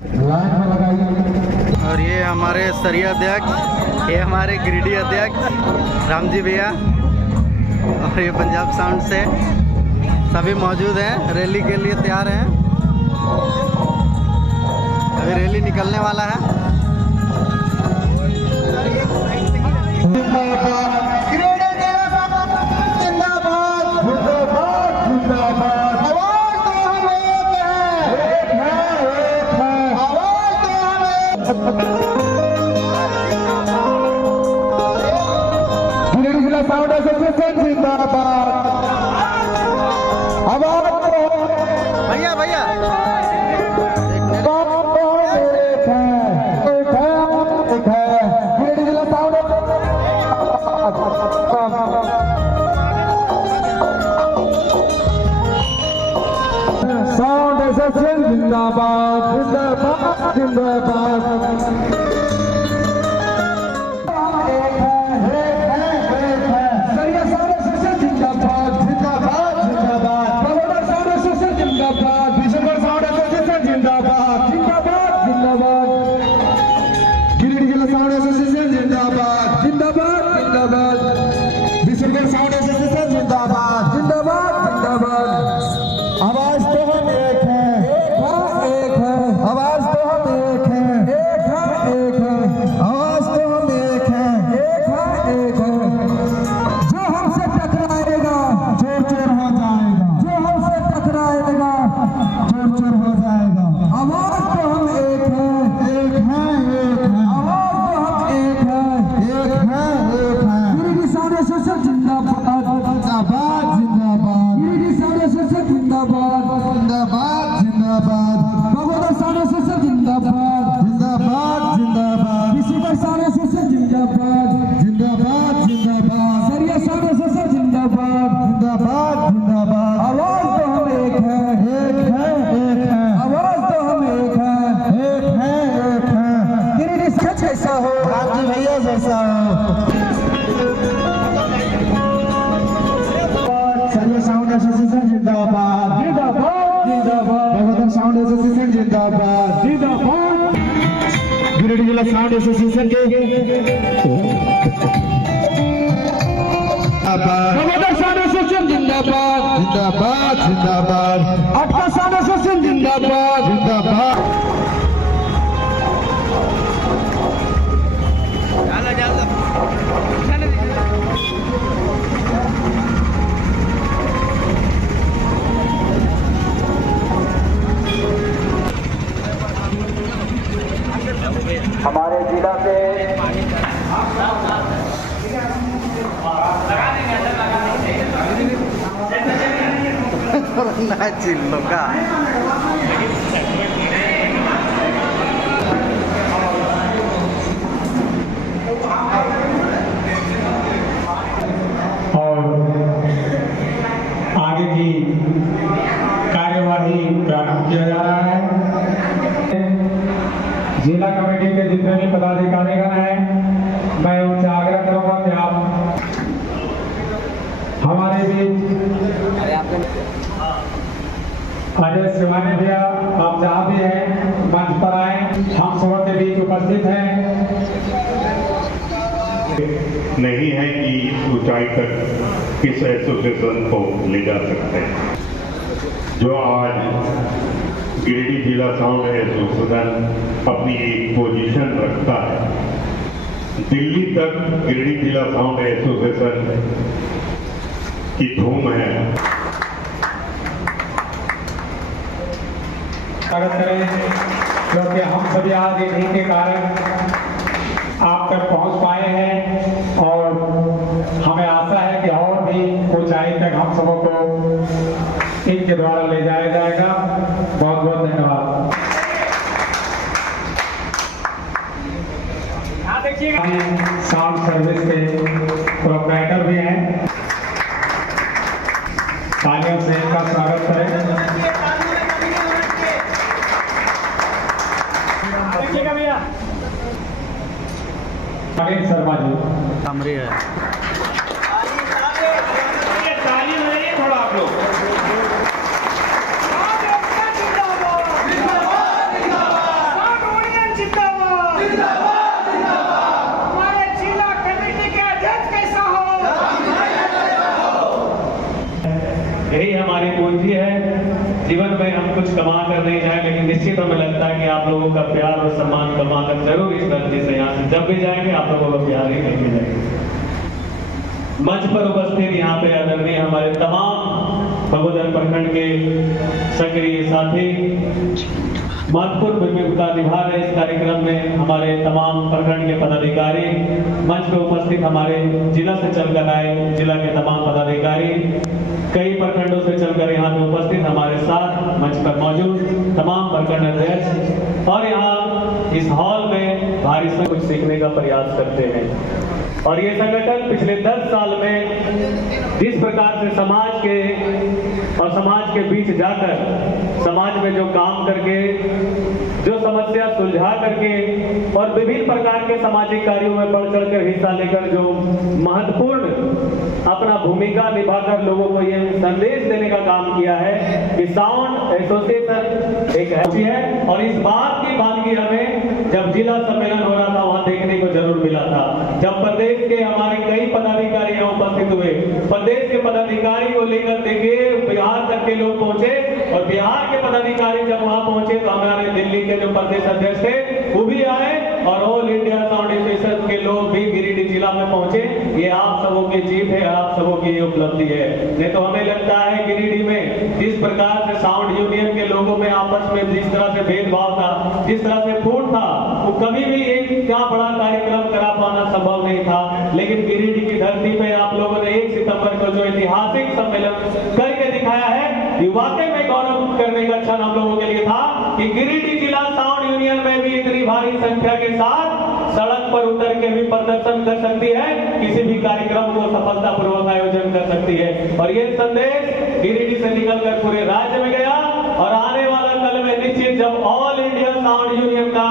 और ये हमारे सरिया अध्यक्ष, ये हमारे गिरिडीह अध्यक्ष रामजी भैया, और ये पंजाब साउंड से सभी मौजूद हैं, रैली के लिए तैयार हैं। अभी रैली निकलने वाला है। साउंड एसोसिएशन जिंदाबाद। भैया भैया साउंड एसोसिएशन जिंदाबाद जिंदाबाद जिंदाबाद। आवाज तो हम एक हैं, एक है, आवाज तो हम एक हैं, एक है, आवाज तो हम एक हैं, एक है। जो हमसे टकराएगा चोर चोर हो जाएगा, जो हमसे टकराएगा चोर चोर हो जाएगा। आवाज तो हम एक हैं, एक है, आवाज तो हम एक हैं, एक है। गिरिडीह साउंड एसोसिएशन जिंदाबाद जिंदाबाद जिंदाबाद। गिरिडीह साउंड एसोसिएशन जिंदाबाद जिंदाबाद जिंदाबाद। बगोदर साउंड एसोसिएशन जिंदाबाद जिंदाबाद जिंदाबाद। ऋषिकेश साउंड एसोसिएशन जिंदाबाद जिंदाबाद जिंदाबाद। सरिया साउंड एसोसिएशन जिंदाबाद जिंदाबाद जिंदाबाद। आवाज तो हम एक है, एक है, आवाज तो हम एक है, एक है। गिरिडीह जैसा हो, रामजी भैया जैसा हो। साउंड एसोसिएशन जिंदाबाद जिंदाबाद जिंदाबाद। बगोदर साउंड एसोसिएशन जिंदाबाद जिंदाबाद। गिरिडीह जिला साउंड एसोसिएशन के बगोदर साउंड एसोसिएशन जिंदाबाद जिंदाबाद जिंदाबाद। अटका साउंड एसोसिएशन जिंदाबाद जिंदाबाद। हमारे जिला से चिल्लो का और आगे की कार्यवाही प्रारंभ किया जा रहा है। जिला कमेटी के जितने भी पदाधिकारीगण हैं, मैं उनसे आग्रह करूंगा कि आप हमारे बीच अजय शिवानी भैया, आप जहाँ भी हैं मंच पर आए, हम सबके बीच उपस्थित हैं। नहीं है कि ऊंचाई तक इस एसोसिएशन को ले जा सकते हैं। जो आज गिरिडीह जिला साउंड एसोसिएशन अपनी एक पोजीशन रखता है, दिल्ली तक गिरिडीह जिला साउंड एसोसिएशन की धूम है। स्वागत करें, क्योंकि हम सभी आज इन्हीं के कारण आप तक पहुंच पाए हैं और हमें आशा है कि और भी ऊंचाई तक हम सबको इनके द्वारा ले जाया जाएगा। बहुत बहुत धन्यवाद। साउंड सर्विस के प्रोप्राइटर भी हैं, तालियों से इनका स्वागत करें। शर्मा जी कमरे है। ताली बजाइए थोड़ा आप लोग। जिंदाबाद जिंदाबाद जिंदाबाद। हमारे जिला कमेटी के अध्यक्ष कैसा हो? यही हमारी पूंजी है। जीवन में हम कुछ कमा कर नहीं जाए, लेकिन निश्चित हमें लगता है कि आप लोगों का प्यार और सम्मान कमा कर जरूर इस धरती से यहाँ से जब भी जाएंगे आप लोगों का प्यार ही नहीं मिलेगा। मंच पर उपस्थित यहाँ पे आदरणीय हमारे तमाम बगोदर प्रखंड के सक्रिय साथी महत्वपूर्ण भूमिका निभा रहे इस कार्यक्रम में, हमारे तमाम प्रखंड के पदाधिकारी, मंच पर उपस्थित हमारे जिला से चलकर आए जिला के तमाम पदाधिकारी, कई प्रखंडों से चलकर यहाँ पे उपस्थित हमारे साथ मंच पर मौजूद तमाम प्रखंड अध्यक्ष, और यहाँ इस हॉल में भारी से कुछ सीखने का प्रयास करते हैं। और ये संगठन पिछले 10 साल में जिस प्रकार से समाज के और समाज के बीच जाकर समाज में जो काम करके, जो समस्या सुलझा करके और विभिन्न प्रकार के सामाजिक कार्यों में बढ़ चढ़कर हिस्सा लेकर जो महत्वपूर्ण अपना भूमिका निभाकर लोगों को ये संदेश देने का काम किया है कि साउंड एसोसिएशन एक ऐसी है। और इस बात की वानगी हमें जब जिला सम्मेलन हो रहा था वहां देखने को जरूर मिला था, जब प्रदेश के हमारे कई पदाधिकारी यहाँ उपस्थित हुए, प्रदेश के पदाधिकारी को लेकर देखे बिहार तक के लोग पहुंचे, और बिहार के पदाधिकारी जब वहां पहुंचे तो हमारे दिल्ली के जो प्रदेश अध्यक्ष थे वो भी आए, और ऑल इंडिया साउंड एसोसिएशन के लोग भी गिरिडीह जिला में पहुंचे। ये आप सबों की जीत है, आप सबों की ये उपलब्धि है। नहीं तो हमें लगता है गिरिडीह में जिस प्रकार से साउंड यूनियन के लोगों में आपस में जिस तरह से भेदभाव था, जिस तरह से फूट था, वो कभी भी एक इतना बड़ा कार्यक्रम करा पाना संभव नहीं था। लेकिन गिरिडीह की धरती पे आप लोगों ने 1 सितंबर को जो ऐतिहासिक सम्मेलन करके दिखाया है, ये वाकई में गौरव करने का क्षण हम लोगों के लिए था कि गिरिडीह जिला साउंड यूनियन में भी इतनी भारी संख्या के साथ सड़क पर उतर के भी प्रदर्शन कर सकती है, किसी भी कार्यक्रम को सफलतापूर्वक आयोजन कर सकती है। और ये संदेश गिरिडीह से निकलकर पूरे राज्य में गया, और आने वाला कल में निश्चित जब ऑल इंडिया साउंड यूनियन का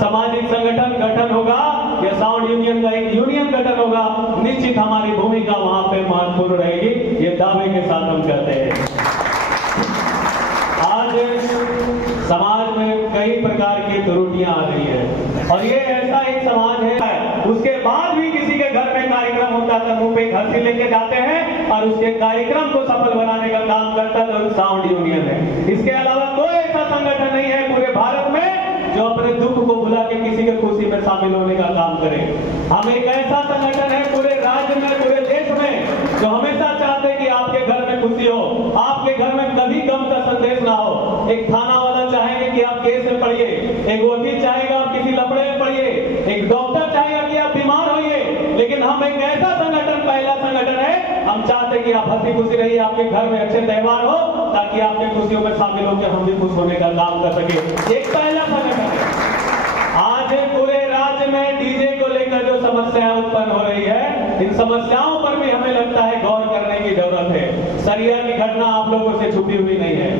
सामाजिक संगठन गठन होगा या साउंड यूनियन का एक यूनियन गठन होगा, निश्चित हमारी भूमिका वहां पे महत्वपूर्ण रहेगी, ये दावे के साथ हम कहते हैं। आज समाज में कई प्रकार की त्रुटियां आ रही है, और ये ऐसा एक समाज है उसके बाद भी किसी के घर में कार्यक्रम होता है तो मुंह पे हंसी लेके जाते हैं, और उसके कार्यक्रम को सफल बनाने का काम करता है तो साउंड यूनियन है। इसके अलावा कोई ऐसा संगठन नहीं है पूरे भारत में जो अपने दुख को भुला के किसी के खुशी में शामिल होने का काम करे। हम एक ऐसा संगठन है पूरे राज्य में, पूरे देश में, जो हमेशा चाहते हैं कि आपके घर में खुशी हो, आपके घर में कभी गम का संदेश ना हो। एक थाना वाला चाहेंगे कि आप केस में पढ़िए, एक वकील चाहेगा आप किसी लफड़े में पढ़िए, एक डॉक्टर चाहेगा कि आप बीमार होइए, लेकिन हम एक ऐसा संगठन, पहला संगठन है, हम चाहते हैं कि आप हंसी खुशी रहिए, आपके घर में अच्छे त्योहार हो, ताकि आपके खुशियों में शामिल होकर हम भी खुश होने का काम कर सके। एक पहला संगठन है। आज पूरे राज्य में डीजे को लेकर जो समस्याएं उत्पन्न हो रही है, इन समस्याओं पर भी हमें लगता है गौर करने की जरूरत है। सरिया की घटना आप लोगों से छुपी हुई नहीं है,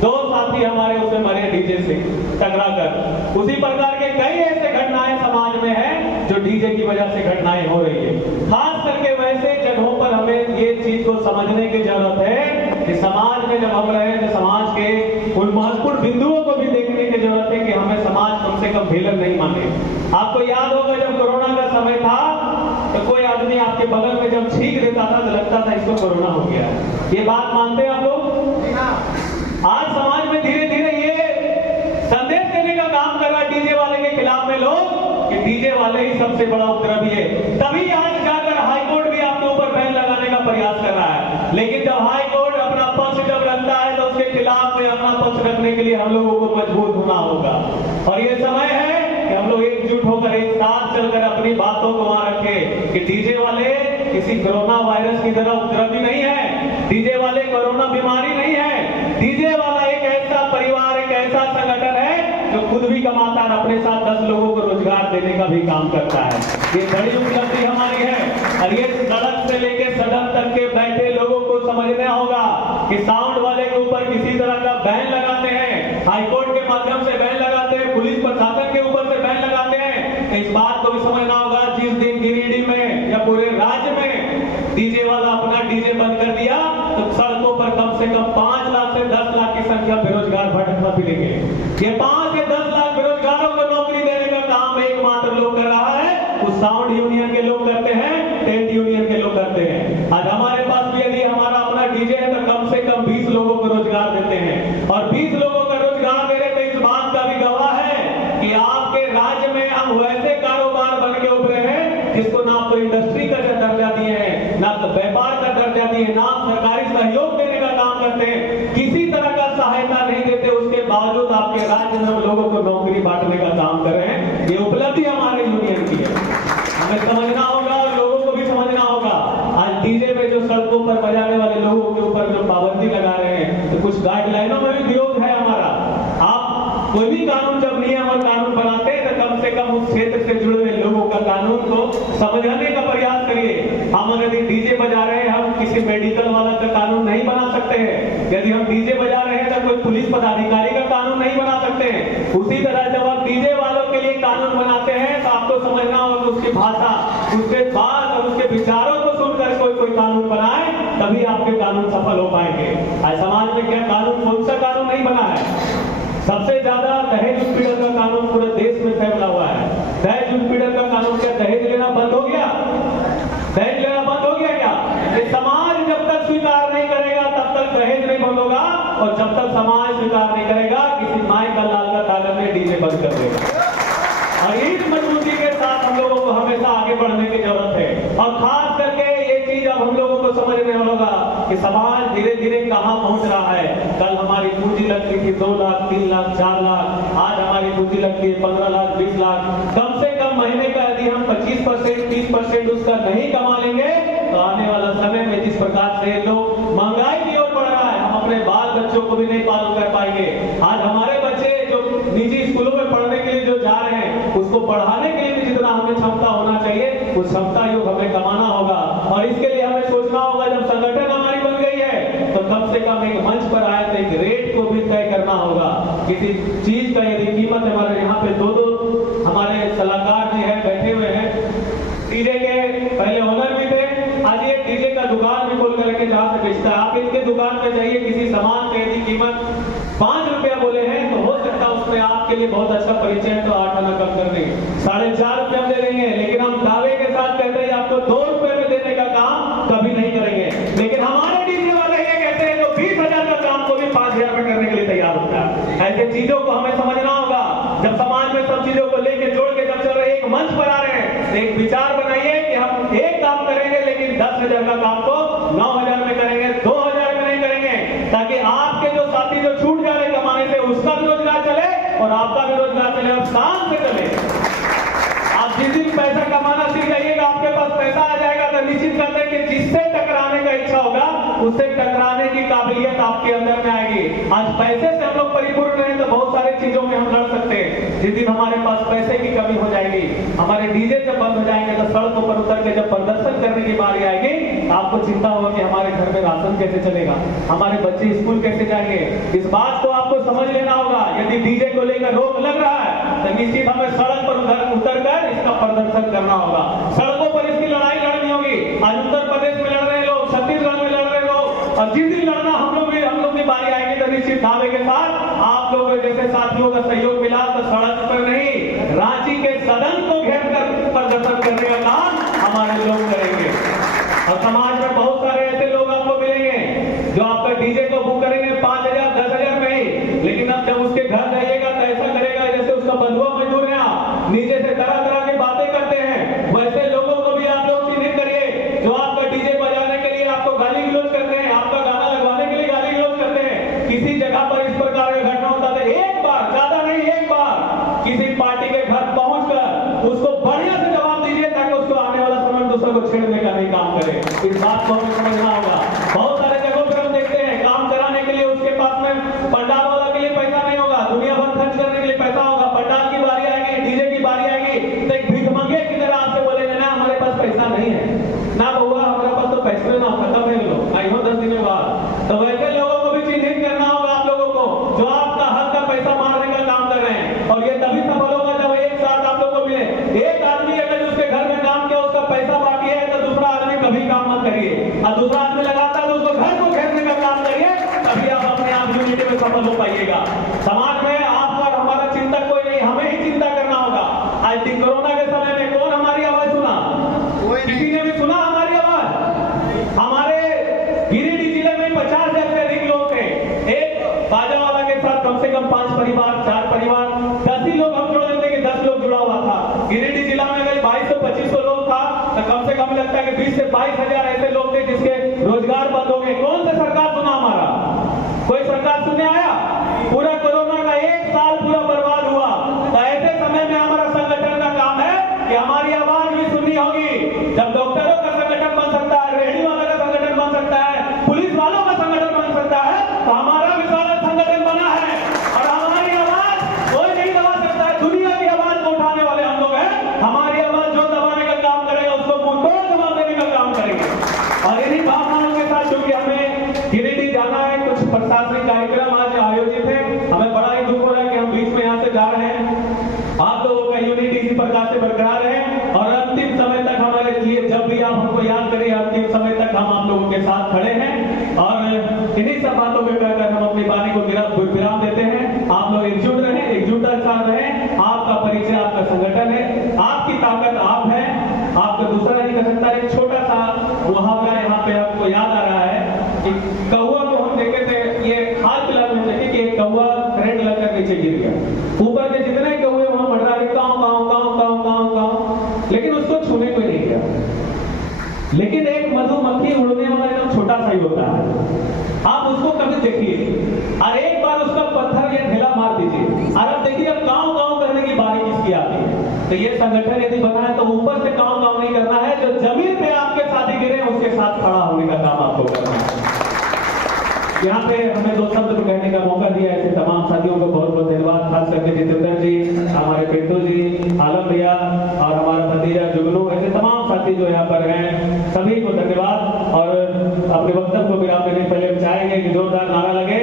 2 साथी हमारे उसमें मरे डीजे से टकराकर। उसी प्रकार के कई ऐसे घटनाएं समाज में हैं जो डीजे की वजह से घटनाएं हो रही है। खास करके वैसे जगहों पर हमें ये चीज को समझने की जरूरत है कि समाज में जब हम रहे तो समाज के उन महत्वपूर्ण बिंदुओं को भी देखने की जरूरत है कि हमें समाज कम से कम भेलन नहीं माने। आपको याद होगा जब कोरोना का समय था तो कोई आदमी आपके बगल में जब छींक देता था तो लगता था इसको कोरोना हो गया है। ये बात मानते हैं आप लोग? आज समाज में धीरे धीरे ये संदेश देने का काम कर रहा है डीजे वाले के खिलाफ में लोग कि डीजे वाले ही सबसे बड़ा उपद्रवी है। तभी आज जाकर हाईकोर्ट भी आपके ऊपर बैन लगाने का प्रयास कर रहा है, लेकिन जब हाईकोर्ट अपना पक्ष जब रखता है तो उसके खिलाफ में अपना पक्ष रखने के लिए हम लोगों को मजबूत होना होगा। और ये समय है कि हम लोग एकजुट होकर एक साथ चलकर अपनी बातों को वहां रखें कि डीजे वाले किसी कोरोना वायरस की तरह उपद्रवी नहीं है, डीजे वाले कोरोना बीमारी नहीं है, डीजे वाला एक ऐसा परिवार, एक ऐसा संगठन है जो खुद भी कमाता है, अपने साथ 10 लोगों को रोजगार देने का भी काम करता है। ये बड़ी उपलब्धि हमारी है। और ये सड़क से लेके सदन तक के बैठे लोगों को समझना होगा कि साउंड वाले के ऊपर किसी तरह का बैन लगाते हैं, हाईकोर्ट के माध्यम से बैन लगाते हैं, पुलिस प्रशासन के ऊपर से बैन लगाते हैं। इस बात को भी समझना होगा, जिस दिन गिरिडीह में या पूरे राज्य में डीजे वाला अपना डीजे बंद कर दिया तो सड़कों पर कम से कम 5 लाख से 10 लाख की संख्या बेरोजगार भटकना मिलेंगे। ये 5 से 10 लाख बेरोजगारों को नौकरी देने का रोजगार देते हैं और 20 लोगों का रोजगार दे रहे, तो इस बात का भी गवाह है कि आपके राज्य में हम वैसे कारोबार बन के उभरे हैं जिसको ना तो इंडस्ट्री का दर्जा दिए हैं, ना तो व्यापार का दर्जा दिए, ना सरकारी सहयोग देने का काम करते हैं, किसी तरह का सहायता नहीं देते, उसके बावजूद आपके राज्य में लोगों को नौकरी बांटने का काम कर रहे हैं। ये उपलब्धि हमारे यूनियन की है, हमें समझना होगा और लोगों को भी समझना होगा। आज डीजे में जो सड़कों पर बजाने वाले लोगों के ऊपर जो पाबंदी लगा रहे हैं, तो कुछ गाइडलाइनों में भी विरोध है हमारा। आप कोई भी कानून, जब नियम और कानून बनाते हैं, तो कम से कम उस क्षेत्र से जुड़े हुए लोगों का कानून को समझने का प्रयास करिए। हम अगर डीजे बजा रहे हैं, हम किसी मेडिकल वाला का कानून नहीं बना सकते हैं। यदि हम डीजे बजा रहे हैं तो कोई पुलिस पदाधिकारी का कानून नहीं बना सकते हैं। उसी तरह जब आप डीजे वालों के लिए कानून बनाते हैं, तो आपको समझना होगा कि उसकी भाषा, उसके बात और उसके विचारों को सुनकर कोई कानून बनाए, तभी आपके कानून सफल हो पाएंगे। आज समाज में क्या कानून, कौन सा कानून नहीं बना है? सबसे ज्यादा दहेज उत्पीड़न का कानून पूरे देश में फैला हुआ है। दहेज उत्पीड़न का कानून, क्या दहेज लेना बंद हो गया? दहेज लेना बंद हो गया क्या? ये समाज जब तक स्वीकार नहीं करेगा तब तक दहेज नहीं बंद होगा, और जब तक समाज स्वीकार नहीं करेगा, किसी माई का लाल का ताकत में डीजे बंद कर देगा। और इस मजबूती के साथ हम लोगों को हमेशा आगे बढ़ने की जरूरत है। और खास करके ये चीज अब हम लोगों को समझने होगा कि समाज धीरे धीरे कहां पहुंच रहा है। कल हमारी पूंजी लगती थी 2 लाख, 3 लाख, 4 लाख, आज हमारी पूंजी लगती है 15 लाख, 20 लाख। कम से कम महीने का यदि हम 25%, 30% उसका नहीं कमा लेंगे, तो आने वाला समय में जिस प्रकार से लोग महंगाई की ओर बढ़ रहा है, हम अपने बाल बच्चों को भी नहीं पालन कर पाएंगे। आज हमारे बच्चे जो निजी स्कूलों में पढ़ने के लिए जो जा रहे हैं, उसको पढ़ाने के लिए भी जितना हमें क्षमता होना चाहिए, उस क्षमता योग हमें कमाना होगा। और इसके लिए हमें सोचना होगा, जब संगठन हमारी बन गई है, तो कम से कम एक मंच पर आए तो एक रेट को भी तय करना होगा। किसी चीज का यदि कीमत, हमारे यहाँ पे 2 हमारे सलाहकार जी है बैठे हुए हैं, डीजे के पहले ओनर भी थे, आज ये डीजे का दुकान भी खोल करके जहां से बेचता है। आप इनके दुकान पे जाइए, किसी सामान की यदि कीमत 5 रुपया बोले हैं, तो हो सकता है उसमें आपके लिए बहुत अच्छा परिचय है, तो 8 आना कम कर देंगे, 4.5 रुपया दे देंगे। लेकिन हम दावे के साथ कहते हैं आपको 2 रुपए में देने का काम कभी नहीं करेंगे। लेकिन हमारे डीजे वाले ये कहते हैं जो 20,000 का काम को भी 5,000 में करने के लिए तैयार होता है। ऐसे चीजों को हमें समझना होगा। जब समाज में सब चीजों को लेकर जोड़ के जब चल रहे एक मंच पर आ रहे हैं, तो एक विचार बनाइए कि हम एक काम करेंगे, लेकिन 10,000 का काम को 9,000 में करेंगे, 2,000 में नहीं करेंगे, ताकि आपके जो साथी जो छूट जा रहे कमाने से, उसका भी रोजगार चले और आपका भी रोजगार चले और शान से चले। आप जिस दिन पैसा कमाना सीख जाइएगा, आपके पास पैसा आ जाएगा, तो निश्चित करते हैं कि जिससे टकराने का इच्छा होगा, उससे टकराने की काबिलियत आपके अंदर में आएगी। आज पैसे से हम लोग परिपूर्ण हैं, तो बहुत सारी चीजों में हम लड़ सकते हैं। जिस दिन हमारे पास पैसे की कमी हो जाएगी, हमारे डीजे जब बंद हो जाएंगे, तो सड़कों पर उतर के जब प्रदर्शन करने की बारी आएगी, आपको चिंता होगा कि हमारे घर में राशन कैसे चलेगा, हमारे बच्चे स्कूल कैसे जाएंगे। इस बात को आपको समझ लेना होगा। यदि डीजे को लेकर रोक लग रहा है, तो निश्चित हमें सड़क पर उतर कर इसका प्रदर्शन करना होगा। सड़कों पर इसकी लड़ाई लड़नी होगी। आज उत्तर प्रदेश में लड़ रहे लोग, छत्तीसगढ़ में लड़ रहे लोग, और जिस दिन लड़ना हम लोग की बारी आएगी, तो निश्चित दावे के साथ आप लोगों जैसे साथियों का सहयोग मिला, तो सड़क पर नहीं, रांची के सदन को घेर कर प्रदर्शन करने का काम हमारे लोग करेंगे। और समाज में बहुत सारे ऐसे लोग आपको मिलेंगे जो आपका डीजे को बुक करेंगे 5,000, 10,000 में ही, लेकिन अब जब उसके घर जाइएगा तो ऐसा करेगा जैसे उसका बंधुआ मजदूर है, नीचे से तरह तरह की बातें करते हैं। वैसे लोगों को भी आप लोग चिन्हित करिए, जो आपका डीजे बजाने के लिए आपको गाली गलौज करते हैं, आपका गाना लगवाने के लिए गाली गलौज करते हैं। किसी जगह पर इस प्रकार का घटना होता है, एक बार, ज्यादा नहीं, एक बार किसी पार्टी के घर पहुंचकर उसको बढ़िया से जवाब दीजिए, ताकि उसको आने वाला समय दूसरों को छेड़ने का नहीं काम करे। इस बात को हमें समझना होगा। बहुत सारे जगहों पर हम देखते हैं, काम कराने के लिए उसके पास में पंडाल वाला के लिए पैसा नहीं होगा, दुनिया भर खर्च करने के लिए पैसा होगा। पंडाल की बारी आएगी, डीजे की बारी आएगी, तो एक भिखमंगे की तरह आपसे बोलेंगे ना हमारे पास पैसा नहीं है, ना बउआ हमारे पास तो पैसे ना, खत्म है लो, आई हो 10 दिन बाद। तो वैसे लोगों को भी चिन्हित करना होगा, आप लोगों को जो आपका हक का पैसा मारने का काम कर रहे हैं। और ये तभी सफल होगा जब एक साथ आप लोगों को मिले। एक आदमी अगर उसके घर में काम किया, उसका पैसा बाकी है, तो दूसरा आदमी कभी काम मत करिए, और दूसरा आदमी लगाता है तो उसको घर को घेरने का काम करिए, तभी आप अपने आप यूनिटी में सफल हो पाइएगा। समाज में आप और हमारा चिंता कोई नहीं, हमें ही चिंता करना होगा। आज कोरोना के समय में कौन हमारी आवाज सुना? किसी ने भी सुना हमारी आवाज? हमारे गिरिडीह जिले में 50,000 से अधिक लोग थे। लगता है कि 20 से 22 हजार ऐसे लोग थे जिसके रोजगार बंद हो गए। कौन सा सरकार सुना हमारा? कोई सरकार सुनने आया? पूरा कोरोना का 1 साल पूरा बर्बाद हुआ। तो ऐसे समय में हमारा संगठन का काम है कि हमारी आवाज भी सुननी होगी। जब डॉक्टरों का संगठन बन सकता है, रेहड़ी वालों का संगठन बन सकता है, पुलिस वालों का संगठन बन सकता है, तो हमारा विशाल संगठन बना है और हमारी आवाज कोई नहीं दबा सकता है। दुनिया की आवाज को उठाने वाले हम लोग हैं। हमारी आवाज जो दबाने का काम करेगा उसको मुंह तोड़ जवाब देने का काम करेंगे। और इन्हीं भावनाओं के साथ क्योंकि हमें गिरिडीह जाना है, कुछ प्रशासनिक कार्यक्रम आज आयोजित है, हमें बड़ा ही दुख हो रहा है कि हम बीच में यहाँ से जा रहे हैं। आप लोगों का यूनिटी इसी प्रकार से बरकरार है और अंतिम समय तक हमारे लिए जब भी आप हमको याद करिए, अंतिम समय तक हम आप लोगों के साथ खड़े हैं। और इन्हीं सब बातों को कहकर हम अपनी वाणी को विराम देते हैं। आप लोग एकजुट रहें, एकजुटता के साथ रहें। आपका परिचय आपका संगठन है, आपकी ताकत आप है, आपको दूसरा नहीं कर सकता। एक छोटा सा मुहावरा यहाँ पे आपको याद आ रहा है कि कौवा को हम देखे थे, ये हाल फिलहाल में देखे कि एक कौवा करंट लगकर नीचे गिर गया। ऊपर के जितने कौवे वहां बढ़ रहा है काऊ काऊ काऊ काऊ काऊ काऊ, लेकिन उसको छूने कोई नहीं गया। लेकिन एक मधुमक्खी उड़ने वाला एकदम छोटा सा ही होता है, आप उसको कभी देखिए और एक बार उसका पत्थर या ढेला मार दीजिए और अब देखिए अब काऊ काऊ करने की बारी किसकी आती है। तो ये संगठन यदि बना है तो ऊपर से काऊ काऊ नहीं करना है, जो जमीन पे आपके साथी गिरे उसके साथ खड़ा होने का काम आपको करना है। यहाँ पे हमें 2 शब्द कहने का मौका दिया, ऐसे तमाम साथियों को बहुत बहुत धन्यवाद। खास करके जितेंद्र जी, हमारे पिंटू जी, आलम भैया और हमारा भतीजा जुगनू, ऐसे तमाम साथी जो यहाँ पर हैं, सभी को धन्यवाद। और अपने वक्तव्य को विराम देने पहले चाहेंगे कि जोरदार नारा लगे।